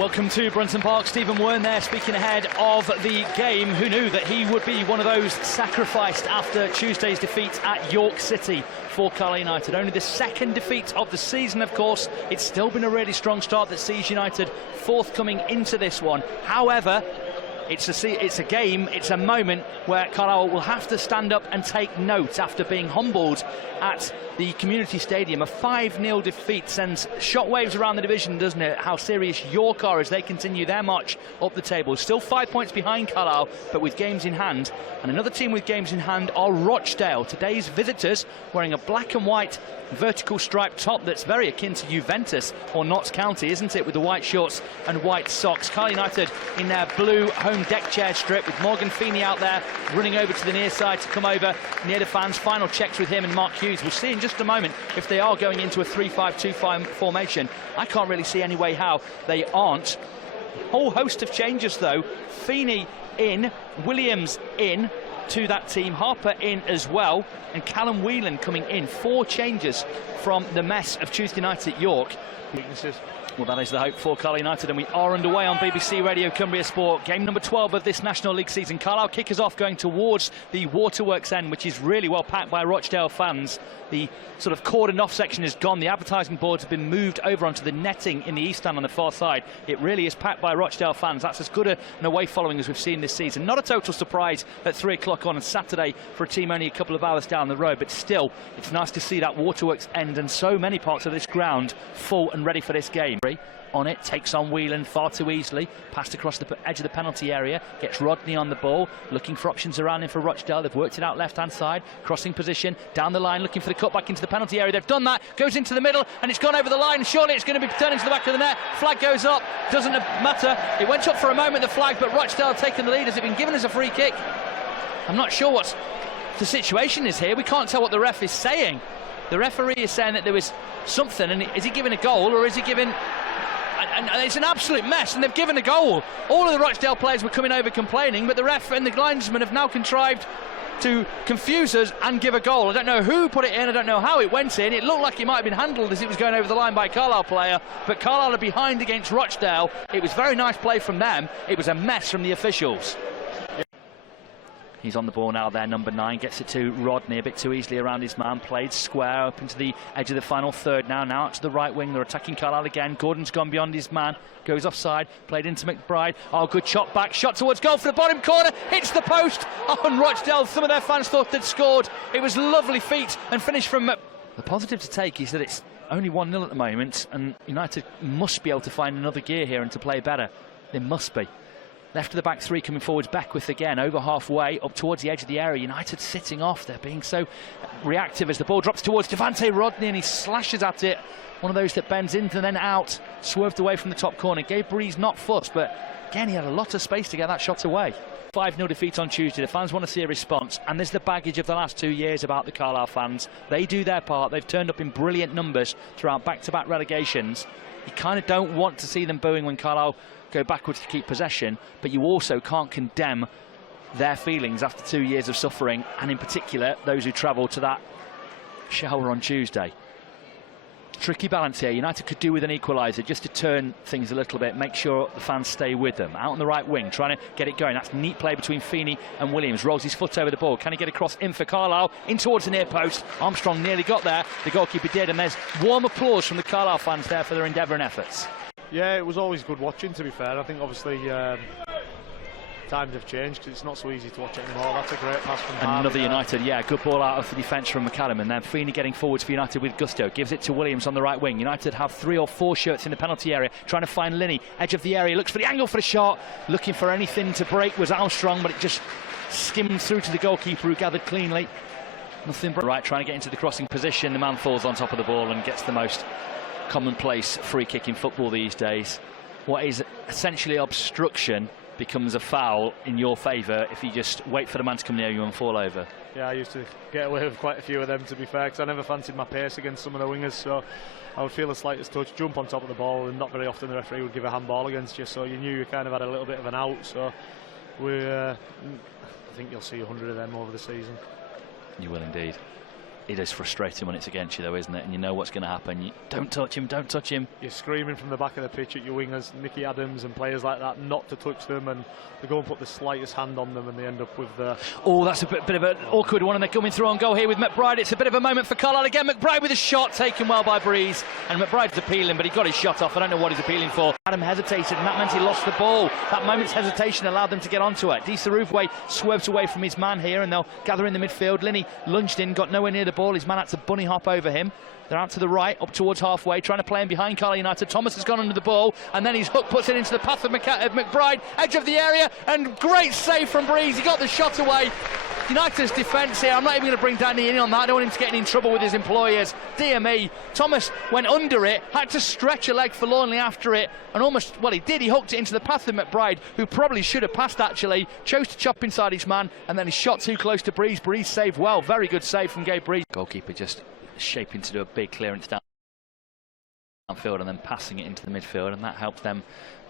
Welcome to Brunton Park. Stephen Wern there speaking ahead of the game. Who knew that he would be one of those sacrificed after Tuesday's defeat at York City for Carlisle United? Only the second defeat of the season, of course. It's still been a really strong start that sees United forthcoming into this one. However, it's a game, it's a moment where Carlisle will have to stand up and take note after being humbled at the Community Stadium. A 5-0 defeat sends shockwaves around the division, doesn't it? How serious York are as they continue their march up the table. Still 5 points behind Carlisle, but with games in hand. And another team with games in hand are Rochdale. Today's visitors wearing a black and white vertical striped top that's very akin to Juventus or Notts County, isn't it, with the white shorts and white socks. Carlisle United in their blue home deck chair strip with Morgan Feeney out there running over to the near side to come over near the fans. Final checks with him and Mark Hughes. We'll see in just a moment if they are going into a 3-5-2 formation. I can't really see any way how they aren't. Whole host of changes though. Feeney in, Williams in to that team, Harper in as well, and Callum Whelan coming in. 4 changes from the mess of Tuesday night at York. Weaknesses. Well, that is the hope for Carlisle United, and we are underway on BBC Radio Cumbria Sport. Game number 12 of this National League season. Carlisle kick us off going towards the Waterworks end, which is really well packed by Rochdale fans. The sort of cordoned off section is gone. The advertising boards have been moved over onto the netting in the east stand on the far side. It really is packed by Rochdale fans. That's as good an away following as we've seen this season. Not a total surprise at 3 o'clock on a Saturday for a team only a couple of hours down the road, but still, it's nice to see that Waterworks end and so many parts of this ground full and ready for this game. On it, takes on Whelan far too easily, passed across the edge of the penalty area, gets Rodney on the ball, looking for options around him for Rochdale. They've worked it out left hand side, crossing position, down the line, looking for the cut back into the penalty area. They've done that, goes into the middle, and it's gone over the line. Surely it's going to be turning to the back of the net. Flag goes up, doesn't matter. It went up for a moment, the flag, but Rochdale taking the lead. Has it been given as a free kick? I'm not sure what the situation is here. We can't tell what the ref is saying. The referee is saying that there was something, and is he giving a goal or is he giving... And it's an absolute mess, and they've given a goal. All of the Rochdale players were coming over complaining, but the ref and the linesman have now contrived to confuse us and give a goal. I don't know who put it in, I don't know how it went in. It looked like it might have been handled as it was going over the line by a Carlisle player, but Carlisle are behind against Rochdale. It was very nice play from them. It was a mess from the officials. He's on the ball now there, number 9, gets it to Rodney a bit too easily around his man, played square up into the edge of the final third now out to the right wing. They're attacking Carlisle again. Gordon's gone beyond his man, goes offside, played into McBride. Oh, good chop back, shot towards goal for the bottom corner, hits the post. Oh, and Rochdale, some of their fans thought they'd scored. It was lovely feet and finish from... The positive to take is that it's only 1-0 at the moment, and United must be able to find another gear here and to play better. They must be. Left of the back 3 coming forwards, Beckwith again, over halfway, up towards the edge of the area. United sitting off, they're being so reactive as the ball drops towards Devante Rodney and he slashes at it. One of those that bends in and then out, swerved away from the top corner. Gave Breeze not fuss, but again, he had a lot of space to get that shot away. 5-0 defeat on Tuesday. The fans want to see a response, and there's the baggage of the last 2 years about the Carlisle fans. They do their part. They've turned up in brilliant numbers throughout back-to-back relegations. You kind of don't want to see them booing when Carlisle go backwards to keep possession, but you also can't condemn their feelings after 2 years of suffering, and in particular those who travelled to that shower on Tuesday. Tricky balance here. United could do with an equaliser just to turn things a little bit, make sure the fans stay with them. Out on the right wing, trying to get it going. That's neat play between Feeney and Williams. Rolls his foot over the ball. Can he get across in for Carlisle? In towards the near post. Armstrong nearly got there. The goalkeeper did, and there's warm applause from the Carlisle fans there for their endeavour and efforts. Yeah, it was always good watching, to be fair. I think obviously times have changed because it's not so easy to watch it anymore. That's a great pass from Harvey. Another United, yeah, good ball out of the defence from McCallum, and then Feeney getting forwards for United with gusto. Gives it to Williams on the right wing. United have 3 or 4 shirts in the penalty area, trying to find Linney, edge of the area, looks for the angle for the shot, looking for anything to break was Armstrong, but it just skimmed through to the goalkeeper who gathered cleanly. Nothing but right, trying to get into the crossing position. The man falls on top of the ball and gets the most commonplace free kick in football these days. What is essentially obstruction becomes a foul in your favour if you just wait for the man to come near you and fall over. Yeah, I used to get away with quite a few of them, to be fair, because I never fancied my pace against some of the wingers, so I would feel the slightest touch, jump on top of the ball, and not very often the referee would give a handball against you, so you knew you kind of had a little bit of an out. So I think you'll see 100 of them over the season. You will indeed. It is frustrating when it's against you, though, isn't it? And you know what's going to happen. You don't touch him, don't touch him. You're screaming from the back of the pitch at your wingers, Nicky Adams and players like that, not to touch them, and they go and put the slightest hand on them, and they end up with the... Oh, that's a bit of an awkward one, and they're coming through on goal here with McBride. It's a bit of a moment for Carlisle again. McBride with a shot, taken well by Breeze, and McBride's appealing, but he got his shot off. I don't know what he's appealing for. Adam hesitated, and that meant he lost the ball. That moment's hesitation allowed them to get onto it. Desarouvwe swerves away from his man here, and they'll gather in the midfield. Linney lunged in, got nowhere near the ball. His man had to bunny hop over him. They're out to the right, up towards halfway, trying to play him behind Carlisle United. Thomas has gone under the ball, and then his hook puts it into the path of McBride, edge of the area, and great save from Breeze. He got the shot away. United's defence here, I'm not even going to bring Danny in on that. I don't want him to get in trouble with his employers. Dear me, Thomas went under it, had to stretch a leg forlornly after it, and almost, well, he did. He hooked it into the path of McBride, who probably should have passed, actually. Chose to chop inside his man, and then he shot too close to Breeze. Breeze saved well. Very good save from Gabe Breeze. Goalkeeper just shaping to do a big clearance downfield and then passing it into the midfield, and that helped them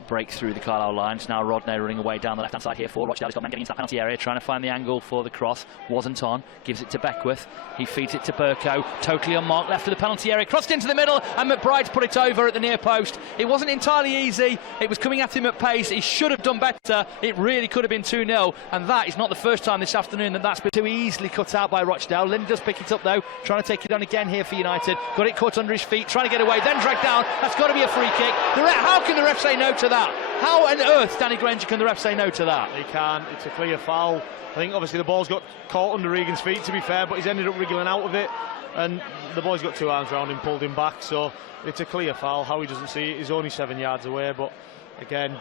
break through the Carlisle lines. Now Rodney running away down the left-hand side here for Rochdale. He's got men getting into that penalty area, trying to find the angle for the cross. Wasn't on. Gives it to Beckwith. He feeds it to Burko. Totally unmarked, left of the penalty area. Crossed into the middle, and McBride's put it over at the near post. It wasn't entirely easy. It was coming at him at pace. He should have done better. It really could have been 2-0, and that is not the first time this afternoon that that's been too easily cut out by Rochdale. Lynn does pick it up, though, trying to take it on again here for United. Got it caught under his feet, trying to get away, then dragged down. That's got to be a free kick. How can the ref say no to that? How on earth, Danny Granger, can the ref say no to that? He can't. It's a clear foul. I think obviously the ball's got caught under Regan's feet, to be fair, but he's ended up wriggling out of it, and the boy's got two arms around him, pulled him back, so it's a clear foul. How he doesn't see it, he's only 7 yards away, but again,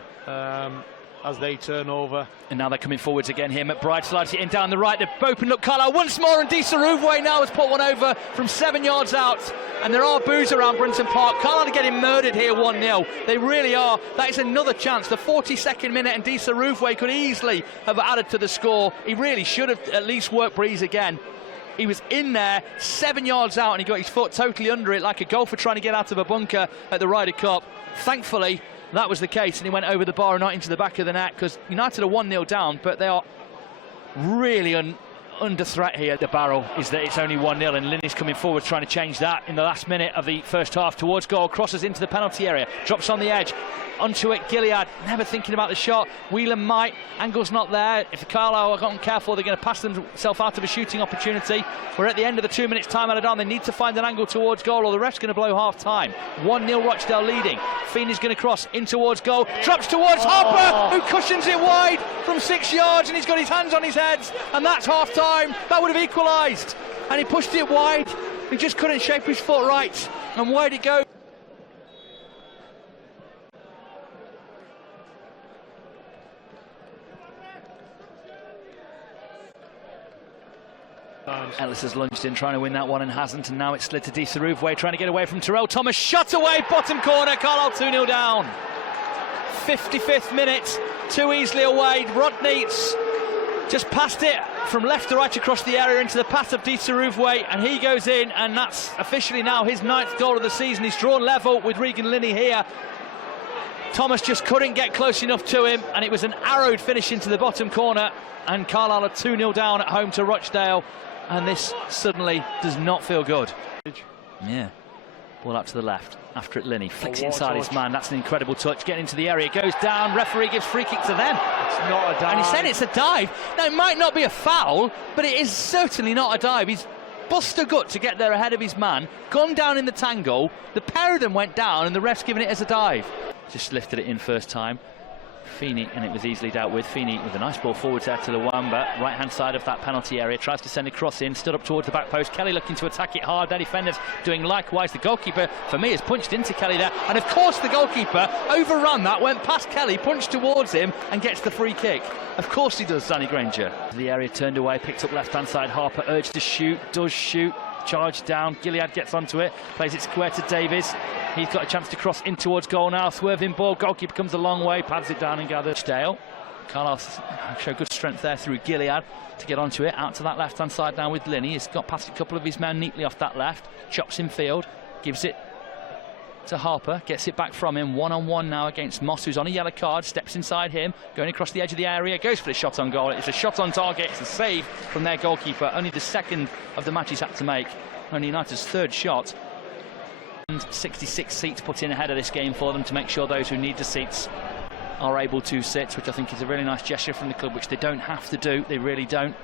as they turn over. And now they're coming forwards again here. McBride slides it in down the right. They've opened up Carlisle once more, and Desarouvwe now has put one over from 7 yards out. And there are boos around Brinton Park. Carlisle are getting murdered here 1-0. They really are. That is another chance. The 42nd minute, and Desarouvwe could easily have added to the score. He really should have at least worked Breeze again. He was in there 7 yards out, and he got his foot totally under it like a golfer trying to get out of a bunker at the Ryder Cup. Thankfully, that was the case, and he went over the bar and not into the back of the net, because United are 1-0 down, but they are really under threat here. The barrel is that it's only 1-0, and Linney's coming forward trying to change that in the last minute of the first half towards goal. Crosses into the penalty area, drops on the edge. Onto it, Gilead, never thinking about the shot. Whelan might, angle's not there. If the Carlisle are not careful, they're going to pass themselves out of a shooting opportunity. We're at the end of the 2 minutes time added on. They need to find an angle towards goal, or the ref's going to blow half time. 1-0 Rochdale leading. Feeney's going to cross in towards goal, drops towards Harper, who cushions it wide from 6 yards, and he's got his hands on his head, and that's half time. That would have equalised, and he pushed it wide. He just couldn't shape his foot right, and wide it goes. Ellis has lunged in trying to win that one and hasn't, and now it's slid to Desarouvwe trying to get away from Terrell Thomas. Shot away, bottom corner. Carlisle 2-0 down. 55th minute, too easily away. Rodney's just passed it from left to right across the area into the path of Desarouvwe, and he goes in, and that's officially now his 9th goal of the season. He's drawn level with Regan Linney here. Thomas just couldn't get close enough to him, and it was an arrowed finish into the bottom corner, and Carlisle are 2-0 down at home to Rochdale, and this suddenly does not feel good. Yeah. Ball out to the left, after it Linney, flicks inside his man. That's an incredible touch, getting into the area, it goes down, referee gives free kick to them. It's not a dive. And he said it's a dive. Now, it might not be a foul, but it is certainly not a dive. He's bust a gut to get there ahead of his man, gone down in the tangle, the pair of them went down, and the ref's given it as a dive. Just lifted it in first time. Feeney, and it was easily dealt with. Feeney with a nice ball forwards there to Luamba, right hand side of that penalty area, tries to send a cross in, stood up towards the back post. Kelly looking to attack it hard, their defenders doing likewise. The goalkeeper for me has punched into Kelly there, and of course the goalkeeper overran that, went past Kelly, punched towards him and gets the free kick. Of course he does, Danny Granger. The area turned away, picked up left hand side. Harper urged to shoot, does shoot, charged down. Gilead gets onto it, plays it square to Davies. He's got a chance to cross in towards goal now. Swerving ball, goalkeeper comes a long way, pads it down and gathers. Dale. Carlisle show good strength there through Gilead to get onto it. Out to that left hand side now with Linney. He's got past a couple of his men neatly off that left. Chops in field, gives it to Harper, gets it back from him, one-on-one now against Moss, who's on a yellow card, steps inside him, going across the edge of the area, goes for the shot on goal. It's a shot on target, it's a save from their goalkeeper, only the second of the match he's had to make, only United's third shot. And 66 seats put in ahead of this game for them to make sure those who need the seats are able to sit, which I think is a really nice gesture from the club, which they don't have to do, they really don't.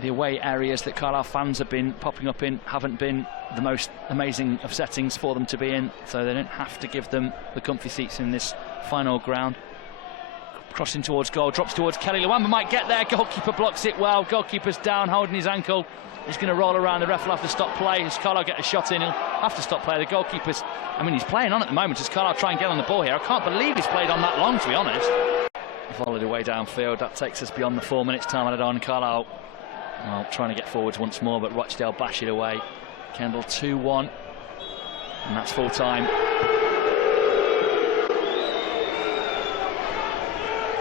The away areas that Carlisle fans have been popping up in haven't been the most amazing of settings for them to be in, so they don't have to give them the comfy seats in this final ground. Crossing towards goal, drops towards Kelly. Luamba might get there, goalkeeper blocks it well. Goalkeeper's down, holding his ankle. He's going to roll around, the ref will have to stop play. As Carlisle get a shot in, he'll have to stop play. The goalkeeper's, I mean, he's playing on at the moment as Carlisle try and get on the ball here. I can't believe he's played on that long, to be honest. Volleyed away downfield, that takes us beyond the 4 minutes time added on. Carlisle trying to get forwards once more, but Rochdale bash it away. Kendall 2-1, and that's full time.